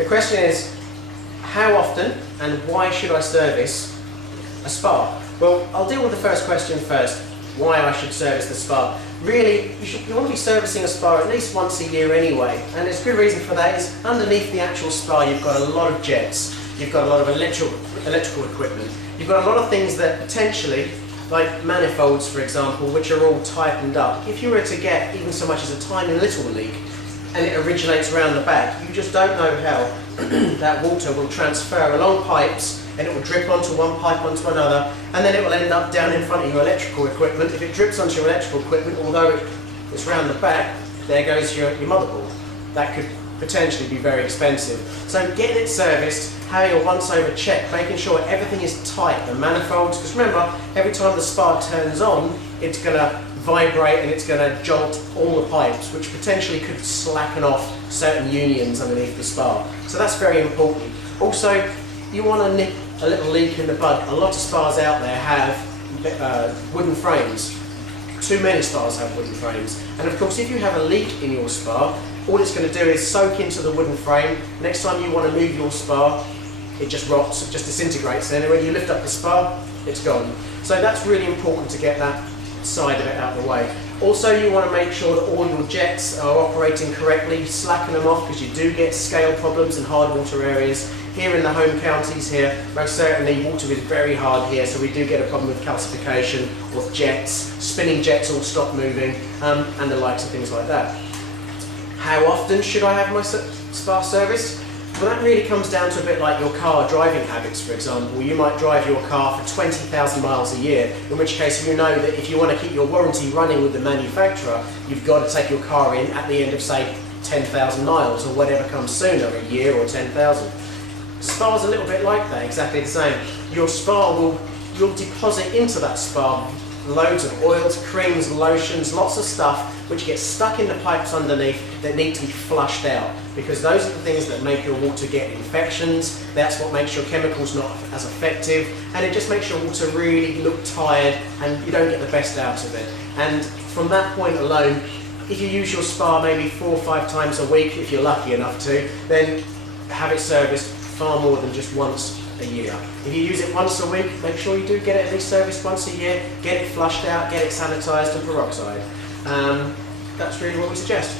The question is, how often and why should I service a spa? Well, I'll deal with the first question first, why I should service the spa. Really, you want to be servicing a spa at least once a year anyway, and there's a good reason for that. Is underneath the actual spa you've got a lot of jets, you've got a lot of electrical equipment, you've got a lot of things that potentially, like manifolds for example, which are all tightened up. If you were to get even so much as a tiny little leak and it originates around the back, you just don't know how that water will transfer along pipes, and it will drip onto one pipe onto another, and then it will end up down in front of your electrical equipment. If it drips onto your electrical equipment, although it's round the back, there goes your motherboard. That could potentially be very expensive. So getting it serviced, having a once-over check, making sure everything is tight, the manifolds, because remember, every time the spa turns on, it's going to vibrate and it's going to jolt all the pipes, which potentially could slacken off certain unions underneath the spa. So that's very important. Also, you want to nip a little leak in the bud. A lot of spas out there have wooden frames. Too many spas have wooden frames. And of course, if you have a leak in your spa, all it's going to do is soak into the wooden frame. Next time you want to move your spa, it just rots, it just disintegrates. And then when you lift up the spa, it's gone. So that's really important to get that side of it out of the way. Also, you want to make sure that all your jets are operating correctly, slacken them off, because you do get scale problems in hard water areas. Here in the home counties here, most certainly water is very hard here, so we do get a problem with calcification or jets, spinning jets all stop moving, and the likes of things like that. How often should I have my spa service? Well, that really comes down to a bit like your car driving habits, for example. You might drive your car for 20,000 miles a year, in which case you know that if you want to keep your warranty running with the manufacturer, you've got to take your car in at the end of, say, 10,000 miles, or whatever comes sooner, a year or 10,000. Spa's a little bit like that, exactly the same. Your spa you'll deposit into that spa loads of oils, creams, lotions, lots of stuff which gets stuck in the pipes underneath that need to be flushed out, because those are the things that make your water get infections. That's what makes your chemicals not as effective, and it just makes your water really look tired and you don't get the best out of it. And from that point alone, if you use your spa maybe 4 or 5 times a week, if you're lucky enough to, then have it serviced far more than just once a year. If you use it once a week, make sure you do get it at least serviced once a year, get it flushed out, get it sanitised and peroxide. That's really what we suggest.